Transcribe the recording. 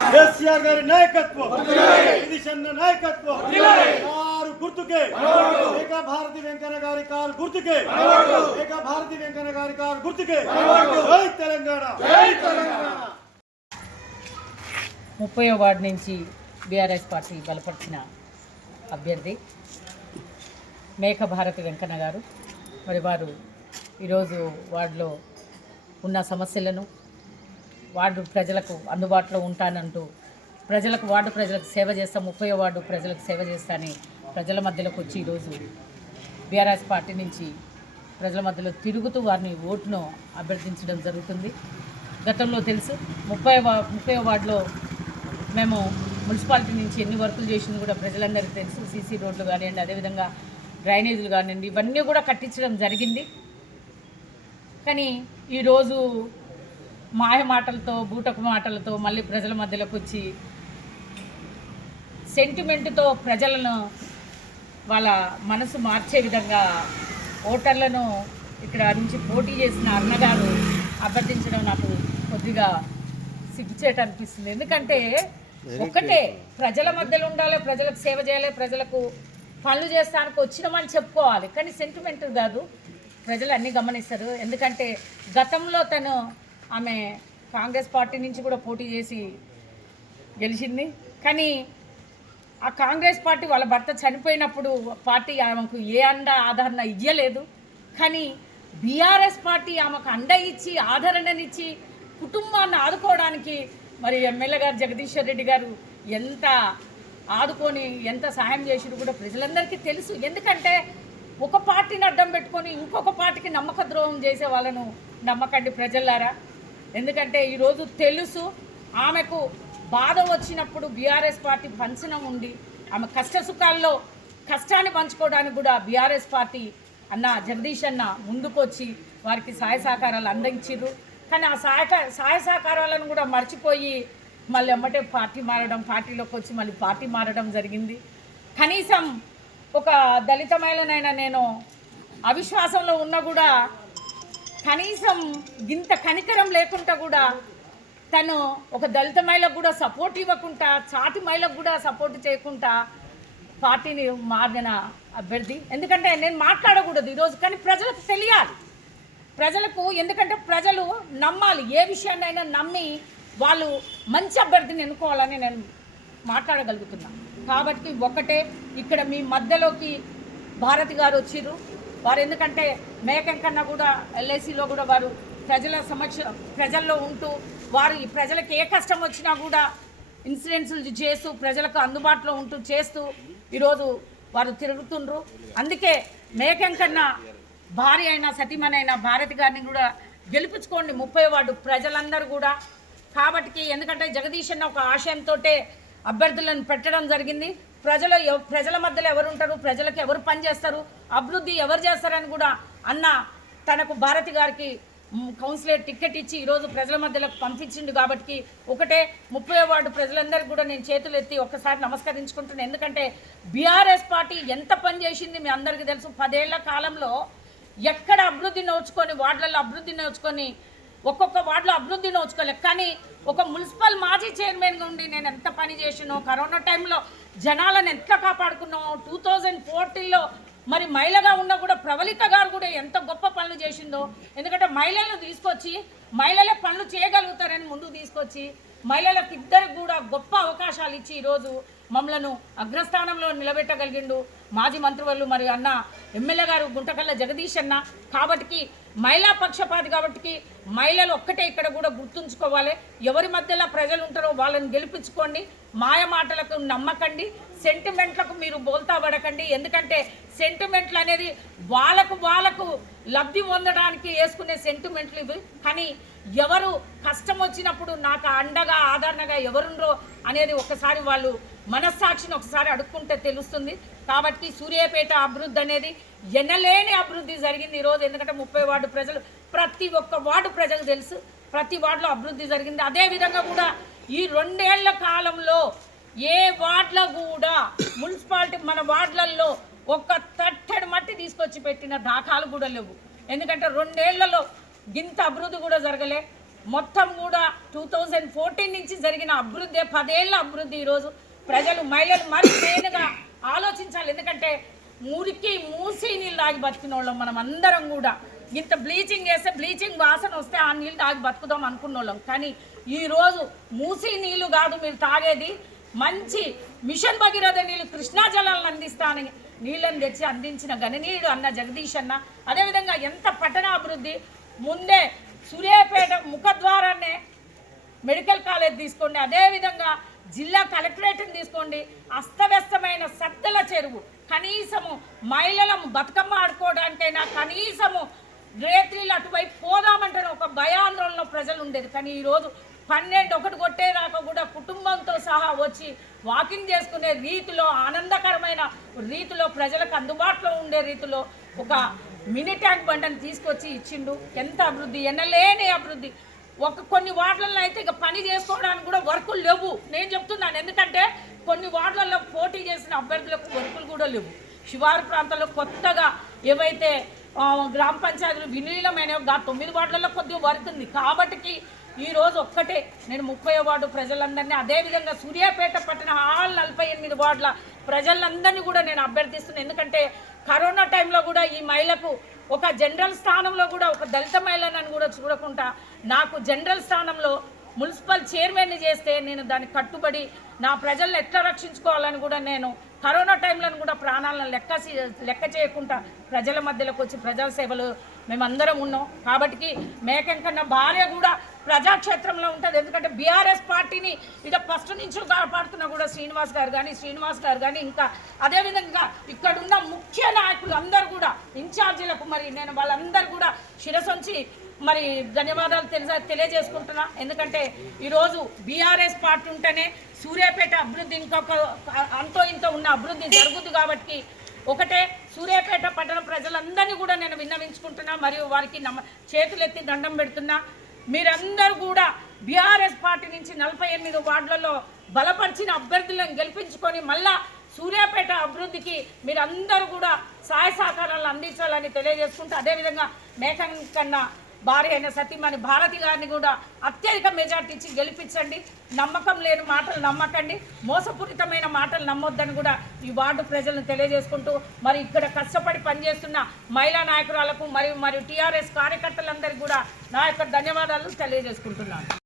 కేసీఆర్ గారి నాయకత్వం జగదీశన్న నాయకత్వం కారు గుర్తుకే ఏక భారతి వెంకన్న గారి కారు గుర్తుకే ఏక భారతి వెంకన్న గారి కారు గుర్తుకే జై తెలంగాణ. ముప్పయో వార్డు నుంచి బీఆర్ఎస్ పార్టీ బలపరిచిన అభ్యర్థి మేక భారతి వెంకన్న గారు. మరి వారు ఈరోజు వార్డులో ఉన్న సమస్యలను వార్డు ప్రజలకు అందుబాటులో ఉంటానంటూ ప్రజలకు వార్డు ప్రజలకు సేవ చేస్తాం ముప్పై వార్డు ప్రజలకు సేవ చేస్తానని ప్రజల మధ్యలోకి వచ్చి ఈరోజు బీఆర్ఎస్ పార్టీ నుంచి ప్రజల మధ్యలో తిరుగుతూ వారిని ఓటును అభ్యర్థించడం జరుగుతుంది. గతంలో తెలుసు ముప్పై వా ముప్పై వార్డులో మేము మున్సిపాలిటీ నుంచి ఎన్ని వర్కులు చేసింది కూడా ప్రజలందరికీ తెలుసు. సీసీ రోడ్లు కానివ్వండి అదేవిధంగా డ్రైనేజీలు కానివ్వండి ఇవన్నీ కూడా కట్టించడం జరిగింది. కానీ ఈరోజు మాయ మాటలతో బూటకు మాటలతో మళ్ళీ ప్రజల మధ్యలోకి వచ్చి సెంటిమెంట్తో ప్రజలను వాళ్ళ మనసు మార్చే విధంగా ఓటర్లను ఇక్కడ నుంచి పోటీ చేసిన అన్నగారు అభ్యర్థించడం నాకు కొద్దిగా సిగ్గుచేట అనిపిస్తుంది. ఎందుకంటే ఒక్కటే ప్రజల మధ్యలో ఉండాలి ప్రజలకు సేవ చేయాలి ప్రజలకు పనులు చేస్తానికి వచ్చినామని చెప్పుకోవాలి. కానీ సెంటిమెంట్ కాదు. ప్రజలు అన్నీ గమనిస్తారు. ఎందుకంటే గతంలో తను ఆమె కాంగ్రెస్ పార్టీ నుంచి కూడా పోటీ చేసి గెలిచింది. కానీ ఆ కాంగ్రెస్ పార్టీ వాళ్ళ భర్త చనిపోయినప్పుడు పార్టీ ఆమెకు ఏ అండ ఆదరణ ఇయ్యలేదు. కానీ బీఆర్ఎస్ పార్టీ ఆమెకు అండ ఇచ్చి ఆదరణనిచ్చి కుటుంబాన్ని ఆదుకోవడానికి మరి ఎమ్మెల్యే గారు జగదీశ్వర్ రెడ్డి గారు ఎంత ఆదుకొని ఎంత సహాయం చేసిడు కూడా ప్రజలందరికీ తెలుసు. ఎందుకంటే ఒక పార్టీని అడ్డం పెట్టుకొని ఇంకొక పార్టీకి నమ్మక ద్రోహం చేసే వాళ్ళను నమ్మకండి ప్రజలారా ఎందుకంటే ఈరోజు తెలుసు ఆమెకు బాధ వచ్చినప్పుడు బీఆర్ఎస్ పార్టీ పంచనం ఉండి ఆమె కష్ట సుఖాల్లో కష్టాన్ని పంచుకోవడానికి కూడా బీఆర్ఎస్ పార్టీ అన్న జగదీష్ అన్న ముందుకొచ్చి వారికి సహాయ సహకారాలు అందించారు కానీ ఆ సహాయ సహాయ సహకారాలను కూడా మర్చిపోయి మళ్ళీ ఎమ్మటే పార్టీ మారడం పార్టీలోకి వచ్చి మళ్ళీ పార్టీ మారడం జరిగింది. కనీసం ఒక దళిత మహిళనైనా నేను అవిశ్వాసంలో ఉన్నా కూడా కనీసం ఇంత కనికరం లేకుండా కూడా తను ఒక దళిత మహిళకు కూడా సపోర్ట్ ఇవ్వకుండా చాటి మహిళకు కూడా సపోర్ట్ చేయకుండా పార్టీని మారిన అభ్యర్థి. ఎందుకంటే నేను మాట్లాడకూడదు ఈరోజు కానీ ప్రజలకు తెలియాలి. ప్రజలకు ఎందుకంటే ప్రజలు నమ్మాలి ఏ విషయాన్నైనా నమ్మి వాళ్ళు మంచి అభ్యర్థిని ఎన్నుకోవాలని నేను మాట్లాడగలుగుతున్నాను కాబట్టి ఒకటే ఇక్కడ మీ మధ్యలోకి భారతి గారు వచ్చిర్రు. వారు ఎందుకంటే మేకం కన్నా కూడా ఎల్ఐసిలో కూడా వారు ప్రజల సమక్ష ప్రజల్లో ఉంటూ వారు ఈ ప్రజలకు ఏ కష్టం వచ్చినా కూడా ఇన్సూరెన్సులు చేస్తూ ప్రజలకు అందుబాటులో ఉంటూ చేస్తూ ఈరోజు వారు తిరుగుతుండ్రు. అందుకే మేకం కన్నా భార్య అయిన సతీమణి అయిన భారతి గారిని కూడా గెలిపించుకోండి. ముప్పై వార్డు ప్రజలందరూ కూడా కాబట్టి ఎందుకంటే జగదీష్ అన్న ఒక ఆశయంతో అభ్యర్థులను పెట్టడం జరిగింది. ప్రజల ప్రజల మధ్యలో ఎవరు ఉంటారు? ప్రజలకు ఎవరు పనిచేస్తారు అభివృద్ధి ఎవరు చేస్తారని కూడా అన్న తనకు భారతి గారికి కౌన్సిలర్ టికెట్ ఇచ్చి ఈరోజు ప్రజల మధ్యలో పంపించిండు కాబట్టి ఒకటే ముప్పై వార్డు ప్రజలందరికీ కూడా నేను చేతులు ఎత్తి ఒక్కసారి నమస్కరించుకుంటున్నాను ఎందుకంటే బీఆర్ఎస్ పార్టీ ఎంత పని చేసింది మీ అందరికీ తెలుసు. పదేళ్ళ కాలంలో ఎక్కడ అభివృద్ధి నోచుకొని వార్డులలో అభివృద్ధి నోచుకొని ఒక్కొక్క వార్డులో అభివృద్ధి నోచుకోలేదు. కానీ ఒక మున్సిపల్ మాజీ చైర్మన్గా ఉండి నేను ఎంత పని చేసినో కరోనా టైంలో జనాలను ఎంత కాపాడుకున్నామో టూ థౌజండ్ ఫోర్టీన్లో మరి మహిళగా ఉన్న కూడా ప్రవళిక గారు కూడా ఎంత గొప్ప పనులు చేసిందో. ఎందుకంటే మహిళలను తీసుకొచ్చి మహిళలే పనులు చేయగలుగుతారని ముందుకు తీసుకొచ్చి మహిళలకు ఇద్దరికి కూడా గొప్ప అవకాశాలు ఇచ్చి ఈరోజు మమ్మలను అగ్రస్థానంలో నిలబెట్టగలిగిండు మాజీ మంత్రివర్లు మరియు అన్న ఎమ్మెల్యే గారు గుంటకల్ల జగదీష్ అన్న. కాబట్టి మహిళా పక్షపాతి కాబట్టి మహిళలు ఒక్కటే ఇక్కడ కూడా గుర్తుంచుకోవాలి. ఎవరి మధ్యలో ప్రజలు ఉంటారో వాళ్ళని గెలిపించుకోండి. మాయ మాటలకు నమ్మకండి. సెంటిమెంట్లకు మీరు బోల్తా పడకండి. ఎందుకంటే సెంటిమెంట్లు అనేది వాళ్ళకు వాళ్ళకు లబ్ధి పొందడానికి వేసుకునే సెంటిమెంట్లు ఇవి. కానీ ఎవరు కష్టం వచ్చినప్పుడు నాకు అండగా ఆదరణగా ఎవరుండ్రో అనేది ఒకసారి వాళ్ళు మనస్సాక్షిని ఒకసారి అడుక్కుంటే తెలుస్తుంది. కాబట్టి సూర్యాపేట అభివృద్ధి అనేది ఎనలేని అభివృద్ధి జరిగింది ఈరోజు ఎందుకంటే ముప్పై వార్డు ప్రజలు ప్రతి ఒక్క వార్డు ప్రజలు తెలుసు. ప్రతి వార్డులో అభివృద్ధి జరిగింది. అదేవిధంగా కూడా ఈ రెండేళ్ళ కాలంలో ఏ వార్డుల కూడా మున్సిపాలిటీ మన వార్డులలో మట్టి తీసుకొచ్చి పెట్టిన దాఖాలు కూడా లేవు. ఎందుకంటే రెండేళ్ళలో గింత అభివృద్ధి కూడా జరగలే. మొత్తం కూడా టూ థౌజండ్ ఫోర్టీన్ నుంచి జరిగిన అభివృద్ధి పదేళ్ళ అభివృద్ధి ఈరోజు ప్రజలు మహిళలు మరి మెయిన్గా ఆలోచించాలి. ఎందుకంటే మురికి మూసి నీళ్ళు తాగి బతికిన వాళ్ళం మనం అందరం కూడా. ఇంత బ్లీచింగ్ వేస్తే బ్లీచింగ్ వాసన వస్తే ఆ నీళ్ళు తాగి బతుకుదాం అనుకున్న వాళ్ళం కానీ ఈరోజు మూసి నీళ్ళు కాదు మీరు తాగేది మంచి మిషన్ భగీరథ నీళ్ళు కృష్ణా జలాలను అందిస్తానని నీళ్ళని తెచ్చి అందించిన గణనీయుడు అన్న జగదీష్ అన్న. అదేవిధంగా ఎంత పట్టణాభివృద్ధి ముందే సూర్యాపేట ముఖద్వారాన్నే మెడికల్ కాలేజ్ తీసుకోండి. అదేవిధంగా జిల్లా కలెక్టరేట్ని తీసుకోండి. అస్తవ్యస్తమైన సద్దల చెరువు. కనీసము మహిళలము బతుకమ్మ ఆడుకోవడానికైనా కనీసము రేత్రిలు అటువైపు పోదామంటే ఒక భయాందోళన ప్రజలు ఉండేది కానీ ఈరోజు పన్నెండు ఒకటి కొట్టేదాకా కూడా కుటుంబంతో సహా వచ్చి వాకింగ్ చేసుకునే రీతిలో ఆనందకరమైన రీతిలో ప్రజలకు అందుబాటులో ఉండే రీతిలో ఒక మినీ ట్యాంక్ బండని తీసుకొచ్చి ఇచ్చిండు. ఎంత అభివృద్ధి? ఎన్నలేని అభివృద్ధి. ఒక కొన్ని వార్డులలో అయితే ఇక పని చేసుకోవడానికి కూడా వర్కులు లేవు. నేను చెప్తున్నాను ఎందుకంటే కొన్ని వార్డులలో పోటీ చేసిన అభ్యర్థులకు వర్కులు కూడా లేవు. శివారు ప్రాంతంలో కొత్తగా ఏవైతే గ్రామ పంచాయతీలు విలీనమైన తొమ్మిది వార్డులలో కొద్దిగా వర్క్ ఉంది. కాబట్టికి ఈ రోజు ఒక్కటే నేను ముప్పై వార్డు ప్రజలందరినీ అదేవిధంగా సూర్యాపేట పట్టణ ఆల్ నలభై ఎనిమిది వార్డుల ప్రజలందరినీ కూడా నేను అభ్యర్థిస్తున్నాను ఎందుకంటే కరోనా టైంలో కూడా ఈ మహిళకు ఒక జనరల్ స్థానంలో కూడా ఒక దళిత మహిళనని కూడా చూడకుండా నాకు జనరల్ స్థానంలో మున్సిపల్ చైర్మన్ని చేస్తే నేను దానికి కట్టుబడి నా ప్రజలను ఎట్లా రక్షించుకోవాలని కూడా నేను కరోనా టైంలో కూడా ప్రాణాలను లెక్క లెక్క చేయకుండా ప్రజల మధ్యలోకి వచ్చి ప్రజా సేవలు మేమందరం ఉన్నాం. కాబట్టి మేకం కన్నా భార్య కూడా ప్రజాక్షేత్రంలో ఉంటుంది. ఎందుకంటే బీఆర్ఎస్ పార్టీని ఇక ఫస్ట్ నుంచి కాపాడుతున్న కూడా శ్రీనివాస్ గారు కానీ శ్రీనివాస్ గారు కానీ ఇంకా అదేవిధంగా ఇక్కడ ఉన్న ముఖ్య నాయకులు అందరూ కూడా ఇన్ఛార్జీలకు మరి నేను వాళ్ళందరూ కూడా శిరసొంచి మరి ధన్యవాదాలు తెలియ తెలియజేసుకుంటున్నా. ఎందుకంటే ఈరోజు బీఆర్ఎస్ పార్టీ ఉంటేనే సూర్యాపేట అభివృద్ధి ఇంకొక అంతో ఇంతో ఉన్న అభివృద్ధి జరుగుతుంది కాబట్టి ఒకటే సూర్యాపేట పట్టణ ప్రజలందరినీ కూడా నేను విన్నవించుకుంటున్నా. మరియు వారికి నమ్మ చేతులెత్తి దండం పెడుతున్నా. మీరందరూ కూడా బీఆర్ఎస్ పార్టీ నుంచి నలభై ఎనిమిది వార్డులలో బలపరిచిన అభ్యర్థులను గెలిపించుకొని మళ్ళా సూర్యాపేట అభివృద్ధికి మీరందరూ కూడా సహాయ సహకారాలు అందించాలని తెలియజేసుకుంటూ అదేవిధంగా మేకన్ కన్నా భార్య అయిన సతీమణి భారతి గారిని కూడా అత్యధిక మెజార్టీ ఇచ్చి గెలిపించండి. నమ్మకం లేని మాటలు నమ్మకండి. మోసపూరితమైన మాటలు నమ్మొద్దని కూడా ఈ వార్డు ప్రజలను తెలియజేసుకుంటూ మరి ఇక్కడ కష్టపడి పనిచేస్తున్న మహిళా నాయకురాలకు మరియు మరియు టీఆర్ఎస్ కార్యకర్తలందరికీ కూడా నా యొక్క ధన్యవాదాలు తెలియజేసుకుంటున్నాను.